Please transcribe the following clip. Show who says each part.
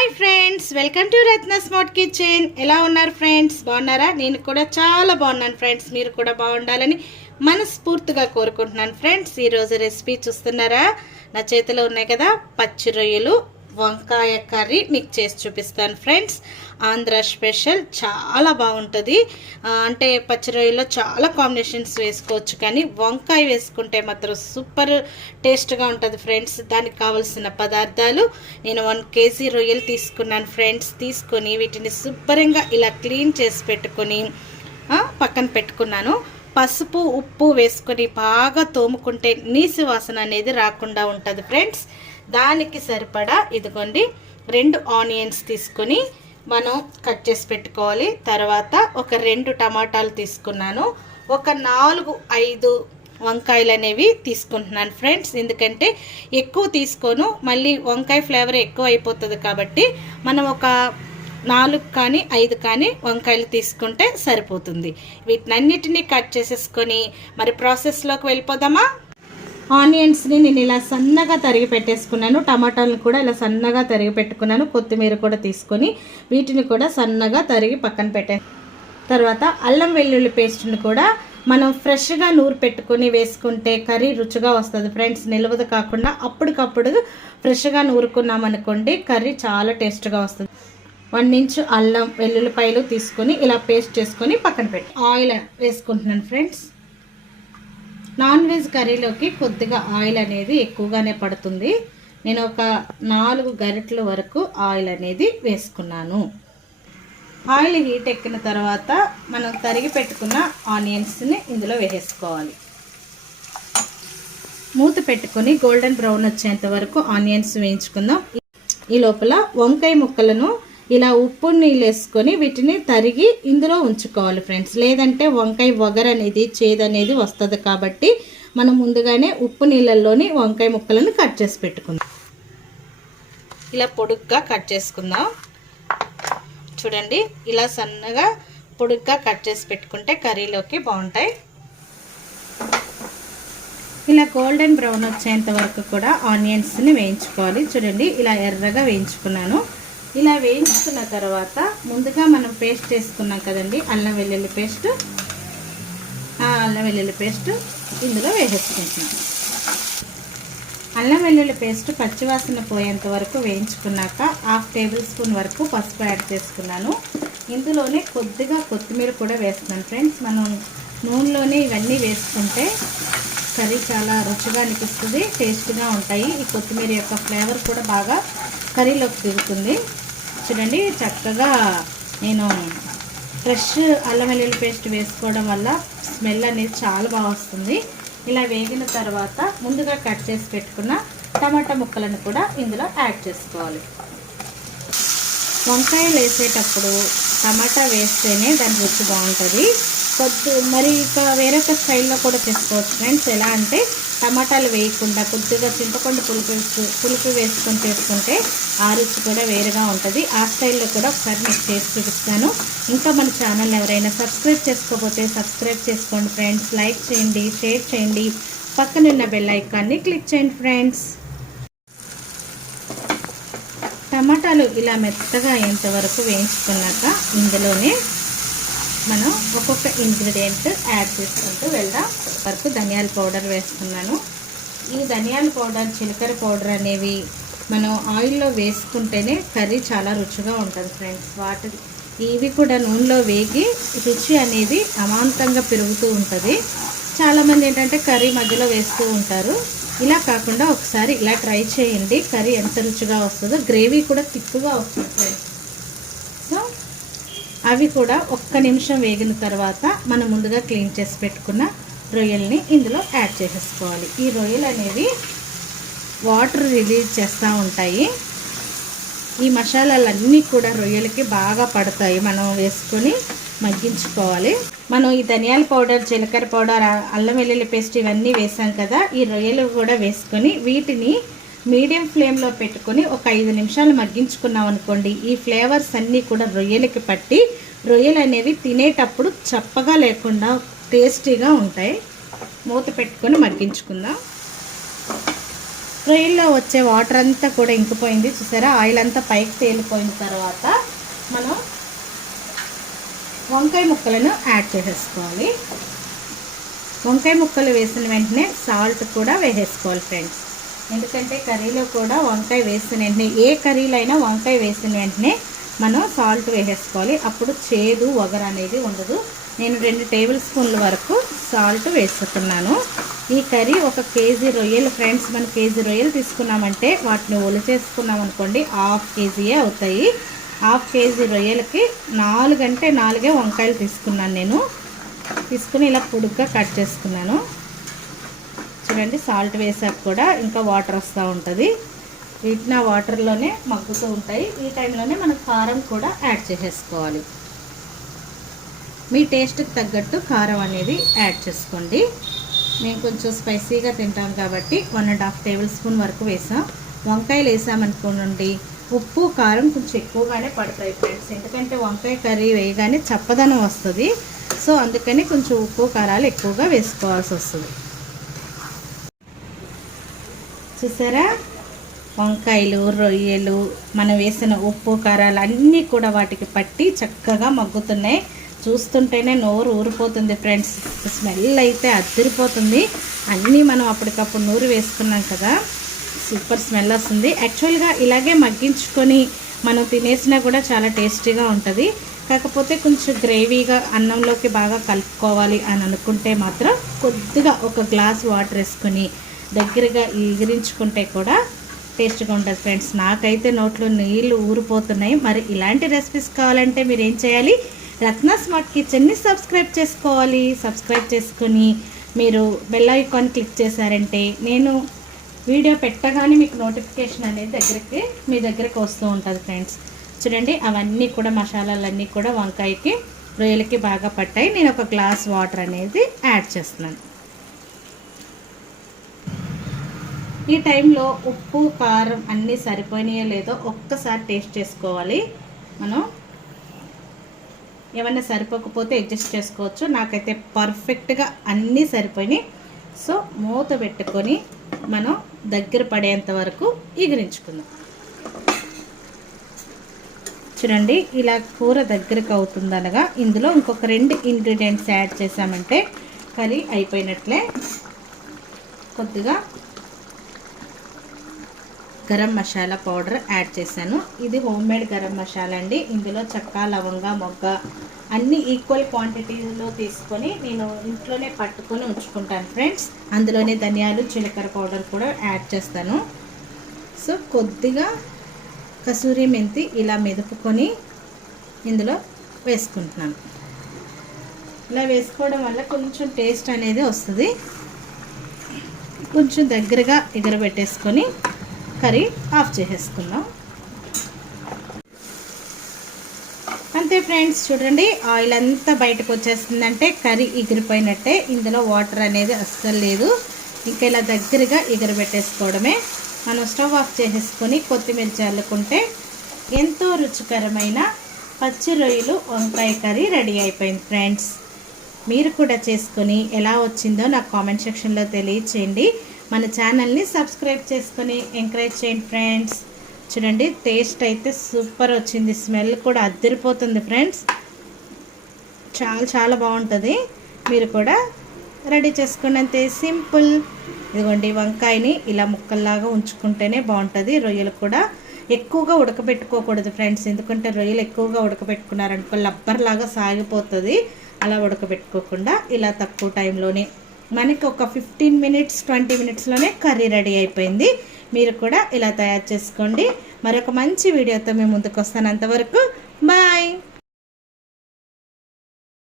Speaker 1: Hi friends welcome to Ratna smart kitchen. ఎలా ఉన్నారు friends? బాగున్నారా? నేను కూడా చాలా బాగున్నాను ఫ్రెండ్స్. మీరు కూడా బాగుండాలని మనస్ఫూర్తిగా కోరుకుంటున్నాను ఫ్రెండ్స్. ఈరోజు రెసిపీ చూస్తున్నారా? నా చేతిలో ఉన్నాయి కదా పచ్చి రొయ్యలు. వంకాయ కర్రీ మీకు చేసి చూపిస్తాను ఫ్రెండ్స్. ఆంధ్ర స్పెషల్ చాలా బాగుంటుంది. అంటే పచ్చి రొయ్యలో చాలా కాంబినేషన్స్ వేసుకోవచ్చు కానీ వంకాయ వేసుకుంటే మాత్రం సూపర్ టేస్ట్గా ఉంటుంది ఫ్రెండ్స్. దానికి కావలసిన పదార్థాలు నేను వన్ కేజీ రొయ్యలు తీసుకున్నాను ఫ్రెండ్స్. తీసుకొని వీటిని శుభ్రంగా ఇలా క్లీన్ చేసి పెట్టుకొని పక్కన పెట్టుకున్నాను. పసుపు ఉప్పు వేసుకొని బాగా తోముకుంటే నీసు వాసన అనేది రాకుండా ఉంటుంది ఫ్రెండ్స్. దానికి సరిపడా ఇదిగోండి రెండు ఆనియన్స్ తీసుకొని మనం కట్ చేసి పెట్టుకోవాలి. తర్వాత ఒక రెండు టమాటాలు తీసుకున్నాను. ఒక నాలుగు ఐదు వంకాయలు అనేవి తీసుకుంటున్నాను ఫ్రెండ్స్. ఎందుకంటే ఎక్కువ తీసుకోను మళ్ళీ వంకాయ ఫ్లేవర్ ఎక్కువ అయిపోతుంది కాబట్టి మనం ఒక నాలుగు కానీ ఐదు కానీ వంకాయలు తీసుకుంటే సరిపోతుంది. వీటినన్నిటినీ కట్ చేసేసుకొని మరి ప్రాసెస్లోకి వెళ్ళిపోదామా? ఆనియన్స్ని నేను ఇలా సన్నగా తరిగి పెట్టేసుకున్నాను. టమాటాలను కూడా ఇలా సన్నగా తరిగి పెట్టుకున్నాను. కొత్తిమీర కూడా తీసుకొని వీటిని కూడా సన్నగా తరిగి పక్కన పెట్టే తర్వాత అల్లం వెల్లుల్లి పేస్ట్ని కూడా మనం ఫ్రెష్గా నూరు పెట్టుకొని వేసుకుంటే కర్రీ రుచిగా వస్తుంది. ఫ్రెండ్స్ నిలవదు కాకుండా అప్పటికప్పుడు ఫ్రెష్గా నూరుకున్నాం అనుకోండి కర్రీ చాలా టేస్ట్గా వస్తుంది. వన్ ఇంచ్ అల్లం వెల్లుల్లిపాయలు తీసుకొని ఇలా పేస్ట్ చేసుకొని పక్కన పెట్టి. ఆయిల్ వేసుకుంటున్నాను ఫ్రెండ్స్. నాన్ వెజ్ కర్రీలోకి కొద్దిగా ఆయిల్ అనేది ఎక్కువగానే పడుతుంది. నేను ఒక నాలుగు గరిటెల వరకు ఆయిల్ అనేది వేసుకున్నాను. ఆయిల్ హీట్ ఎక్కిన తర్వాత మనం తరిగి పెట్టుకున్న ఆనియన్స్ని ఇందులో వేసేసుకోవాలి. మూత పెట్టుకొని గోల్డెన్ బ్రౌన్ వచ్చేంత వరకు ఆనియన్స్ వేయించుకుందాం. ఈ లోపల వంకాయ ముక్కలను ఇలా ఉప్పు నీళ్ళు వేసుకొని వీటిని తరిగి ఇందులో ఉంచుకోవాలి ఫ్రెండ్స్. లేదంటే వంకాయ వగర్ అనేది చేదు అనేది వస్తుంది కాబట్టి మనం ముందుగానే ఉప్పు నీళ్ళల్లోని వంకాయ ముక్కలను కట్ చేసి పెట్టుకుందాం. ఇలా పొడుగ్గా కట్ చేసుకుందాం. చూడండి ఇలా సన్నగా పొడుగ్గా కట్ చేసి పెట్టుకుంటే కర్రీలోకి బాగుంటాయి. ఇలా గోల్డెన్ బ్రౌన్ వచ్చేంత వరకు కూడా ఆనియన్స్ని వేయించుకోవాలి. చూడండి ఇలా ఎర్రగా వేయించుకున్నాను. ఇలా వేయించుకున్న తర్వాత ముందుగా మనం పేస్ట్ చేసుకున్నాం కదండి అల్లం వెల్లుల్లి పేస్ట్. అల్లం వెల్లుల్లి పేస్ట్ ఇందులో వేసేసుకుంటున్నాం. అల్లం వెల్లుల్లి పేస్ట్ పచ్చివాసన పోయేంత వరకు వేయించుకున్నాక హాఫ్ టేబుల్ స్పూన్ వరకు పసుపు యాడ్ చేసుకున్నాను. ఇందులోనే కొద్దిగా కొత్తిమీర కూడా వేస్తున్నాను ఫ్రెండ్స్. మనం నూనెలోనే ఇవన్నీ వేసుకుంటే కర్రీ చాలా రుచిగా అనిపిస్తుంది టేస్ట్గా ఉంటాయి. ఈ కొత్తిమీర యొక్క ఫ్లేవర్ కూడా బాగా కర్రీలోకి దిగుతుంది చూడండి చక్కగా నేను ఫ్రెష్ అల్లం వెల్లుల్లి పేస్ట్ వేసుకోవడం వల్ల స్మెల్ అనేది చాలా బాగా వస్తుంది. ఇలా వేగిన తర్వాత ముందుగా కట్ చేసి పెట్టుకున్న టమాటా ముక్కలను కూడా ఇందులో యాడ్ చేసుకోవాలి. వంకాయలు వేసేటప్పుడు టమాటా వేస్తేనే దాని రుచి బాగుంటుంది. కొద్ది మరి ఇక వేరొక స్టైల్లో కూడా చేసుకోవచ్చు. ఫ్రెండ్స్ ఎలా అంటే టమాటాలు వేయకుండా కొద్దిగా చింతపండు పులుపు వేసు- పులుపు వేసుకొని చేసుకుంటే ఆ రుచి కూడా వేరుగా ఉంటుంది. ఆ స్టైల్లో కూడా ఒకసారి మీకు చేసి చూపిస్తాను. ఇంకా మన ఛానల్ ఎవరైనా సబ్స్క్రైబ్ చేసుకోకపోతే సబ్స్క్రైబ్ చేసుకోండి ఫ్రెండ్స్. లైక్ చేయండి షేర్ చేయండి. పక్కనున్న బెల్ ఐకాన్ని క్లిక్ చేయండి ఫ్రెండ్స్. టమాటాలు ఇలా మెత్తగా అయ్యేంత వరకు వేయించుకున్నాక ఇందులోనే మనం ఒక్కొక్క ఇంగ్రీడియంట్ యాడ్ చేసుకుంటూ వెళ్దాం. వరకు ధనియాల పౌడర్ వేసుకున్నాను. ఈ ధనియాల పౌడర్ జీలకర్ర పౌడర్ అనేవి మనం ఆయిల్లో వేసుకుంటేనే కర్రీ చాలా రుచిగా ఉంటుంది ఫ్రెండ్స్. వాటి ఇవి కూడా నూనెలో వేగి రుచి అనేది అమాంతంగా పెరుగుతూ ఉంటుంది. చాలామంది ఏంటంటే కర్రీ మధ్యలో వేస్తూ ఉంటారు. ఇలా కాకుండా ఒకసారి ఇలా ట్రై చేయండి. కర్రీ ఎంత రుచిగా వస్తుందో. గ్రేవీ కూడా తిక్కుగా వస్తుంది. ఫ్రెండ్స్ అవి కూడా ఒక్క నిమిషం వేగిన తర్వాత మనం ముందుగా క్లీన్ చేసి పెట్టుకున్న రొయ్యల్ని ఇందులో యాడ్ చేసేసుకోవాలి. ఈ రొయ్యలు అనేవి వాటర్ రిలీజ్ చేస్తూ ఉంటాయి. ఈ మసాలాలన్నీ కూడా రొయ్యలకి బాగా పడతాయి. మనం వేసుకొని మగ్గించుకోవాలి. మనం ఈ ధనియాల పౌడర్ జీలకర్ర పౌడర్ అల్లం వెల్లుల్లి పేస్ట్ ఇవన్నీ వేసాం కదా ఈ రొయ్యలు కూడా వేసుకొని వీటిని మీడియం ఫ్లేమ్లో పెట్టుకొని ఒక ఐదు నిమిషాలు మగ్గించుకున్నాం అనుకోండి ఈ ఫ్లేవర్స్ అన్నీ కూడా రొయ్యలకి పట్టి రొయ్యలు అనేవి తినేటప్పుడు చప్పగా లేకుండా టేస్టీగా ఉంటాయి. మూత పెట్టుకొని మగ్గించుకుందాం. రొయ్యల్లో వచ్చే వాటర్ అంతా కూడా ఇంకిపోయింది. చూసారా? ఆయిల్ అంతా పైకి తేలిపోయిన తర్వాత మనం వంకాయ ముక్కలను యాడ్ చేసేసుకోవాలి. వంకాయ ముక్కలు వేసిన వెంటనే సాల్ట్ కూడా వేసేసుకోవాలి ఫ్రెండ్స్. ఎందుకంటే కర్రీలో కూడా వంకాయ వేసిన వెంటనే ఏ కర్రీలో అయినా వంకాయ వేసిన వెంటనే మనం సాల్ట్ వేసేసుకోవాలి. అప్పుడు చేదు వగర అనేది ఉండదు. నేను రెండు టేబుల్ స్పూన్ల వరకు సాల్ట్ వేసుకున్నాను. ఈ కర్రీ ఒక కేజీ రొయ్యలు ఫ్రెండ్స్ మనం కేజీ రొయ్యలు తీసుకున్నామంటే వాటిని ఒలి చేసుకున్నాం అనుకోండి హాఫ్ కేజీయే అవుతాయి. హాఫ్ కేజీ రొయ్యలకి నాలుగంటే నాలుగే వంకాయలు తీసుకున్నాను నేను. తీసుకుని ఇలా పొడుగ్గా కట్ చేసుకున్నాను. చూడండి సాల్ట్ వేసాక కూడా ఇంకా వాటర్ వస్తూ ఉంటుంది. వీటిని ఆ వాటర్లోనే మగ్గుతూ ఉంటాయి. ఈ టైంలోనే మనం కారం కూడా యాడ్ చేసేసుకోవాలి. మీ టేస్ట్కి తగ్గట్టు కారం అనేది యాడ్ చేసుకోండి. మేము కొంచెం స్పైసీగా తింటాం కాబట్టి one and half table spoon వరకు వేసాం. వంకాయలు వేసామనుకోండి ఉప్పు కారం కొంచెం ఎక్కువగానే పడతాయి ఫ్రెండ్స్ ఎందుకంటే వంకాయ కర్రీ వేయగానే చప్పదనం వస్తుంది. సో అందుకని కొంచెం ఉప్పు కారాలు ఎక్కువగా వేసుకోవాల్సి వస్తుంది. చూసారా? వంకాయలు రొయ్యలు మనం వేసిన ఉప్పు కారాలు అన్నీ కూడా వాటికి పట్టి చక్కగా మగ్గుతున్నాయి. చూస్తుంటేనే నోరు ఊరిపోతుంది ఫ్రెండ్స్. స్మెల్ అయితే అద్దరిపోతుంది అన్నీ మనం అప్పటికప్పుడు నూరు వేసుకున్నాం కదా. సూపర్ స్మెల్ వస్తుంది. యాక్చువల్గా ఇలాగే మగ్గించుకొని మనం తినేసినా కూడా చాలా టేస్టీగా ఉంటుంది. కాకపోతే కొంచెం గ్రేవీగా అన్నంలోకి బాగా కలుపుకోవాలి అని అనుకుంటే మాత్రం కొద్దిగా ఒక గ్లాస్ వాటర్ వేసుకొని దగ్గరగా ఎగిరించుకుంటే కూడా టేస్ట్గా ఉంటుంది ఫ్రెండ్స్. నాకైతే నోట్లో నీళ్ళు ఊరిపోతున్నాయి. మరి ఇలాంటి రెసిపీస్ కావాలంటే మీరు ఏం చేయాలి? రత్న స్మార్ట్ కిచెన్ని సబ్స్క్రైబ్ చేసుకోవాలి. సబ్స్క్రైబ్ చేసుకొని మీరు బెల్ ఐకాన్ క్లిక్ చేశారంటే నేను వీడియో పెట్టగానే మీకు నోటిఫికేషన్ అనేది దగ్గరికి మీ దగ్గరికి వస్తూ ఉంటుంది ఫ్రెండ్స్. చూడండి అవన్నీ కూడా మసాలాలన్నీ కూడా వంకాయకి రొయ్యలకి బాగా పట్టాయి. నేను ఒక గ్లాస్ వాటర్ అనేది యాడ్ చేస్తున్నాను. ఈ టైంలో ఉప్పు కారం అన్నీ సరిపోయినాయో లేదో ఒక్కసారి టేస్ట్ చేసుకోవాలి. మనం ఏమన్నా సరిపోకపోతే అడ్జస్ట్ చేసుకోవచ్చు. నాకైతే పర్ఫెక్ట్గా అన్నీ సరిపోయినాయి. సో మూత పెట్టుకొని మనం దగ్గర పడేంత వరకు ఎగిరించుకుందాం. చూడండి ఇలా కూర దగ్గరకు అవుతుందనగా ఇందులో ఇంకొక రెండు ఇంగ్రీడియంట్స్ యాడ్ చేసామంటే కర్రీ అయిపోయినట్లే. కొద్దిగా గరం మసాలా పౌడర్ యాడ్ చేశాను. ఇది హోమ్ మేడ్ గరం మసాలా అండి. ఇందులో చెక్క లవంగ మొగ్గ అన్ని ఈక్వల్ క్వాంటిటీలో తీసుకొని నేను ఇంట్లోనే పట్టుకొని ఉంచుకుంటాను ఫ్రెండ్స్. అందులోనే ధనియాలు జీలకర్ర పౌడర్ కూడా యాడ్ చేస్తాను. సో కొద్దిగా కసూరి మెంతి ఇలా మెదుపుకొని ఇందులో వేసుకుంటున్నాను. ఇలా వేసుకోవడం వల్ల కొంచెం టేస్ట్ అనేది వస్తుంది. కొంచెం దగ్గరగా ఎగరబెట్టేసుకొని కర్రీ ఆఫ్ చేసేసుకుందాం. అంతే ఫ్రెండ్స్ చూడండి ఆయిల్ అంతా బయటకు వచ్చేస్తుందంటే కర్రీ ఎగిరిపోయినట్టే ఇందులో వాటర్ అనేది అస్సలు లేదు. ఇంకా ఇలా దగ్గరగా ఎగరబెట్టేసుకోవడమే. మనం స్టవ్ ఆఫ్ చేసేసుకొని కొత్తిమీర చల్లుకుంటే ఎంతో రుచికరమైన పచ్చి రొయ్యలు వంకాయ కర్రీ రెడీ అయిపోయింది ఫ్రెండ్స్. మీరు కూడా చేసుకొని ఎలా వచ్చిందో నాకు కామెంట్ సెక్షన్లో తెలియచేయండి. మన ఛానల్ని సబ్స్క్రైబ్ చేసుకొని ఎంకరేజ్ చేయండి ఫ్రెండ్స్. చూడండి టేస్ట్ అయితే సూపర్ వచ్చింది. స్మెల్ కూడా అద్దరిపోతుంది ఫ్రెండ్స్. చాలా చాలా బాగుంటుంది. మీరు కూడా రెడీ చేసుకున్నంతే సింపుల్. ఇదిగోండి వంకాయని ఇలా ముక్కల్లాగా ఉంచుకుంటేనే బాగుంటుంది. రొయ్యలు కూడా ఎక్కువగా ఉడకబెట్టుకోకూడదు ఫ్రెండ్స్. ఎందుకంటే రొయ్యలు ఎక్కువగా ఉడకబెట్టుకున్నారనుకో లబ్బర్లాగా సాగిపోతుంది. అలా ఉడకబెట్టుకోకుండా ఇలా తక్కువ టైంలోనే మనకి ఒక ఫిఫ్టీన్ మినిట్స్ ట్వంటీ మినిట్స్లోనే కర్రీ రెడీ అయిపోయింది. మీరు కూడా ఇలా తయారు చేసుకోండి. మరొక మంచి వీడియోతో మేము ముందుకు వస్తాను. అంతవరకు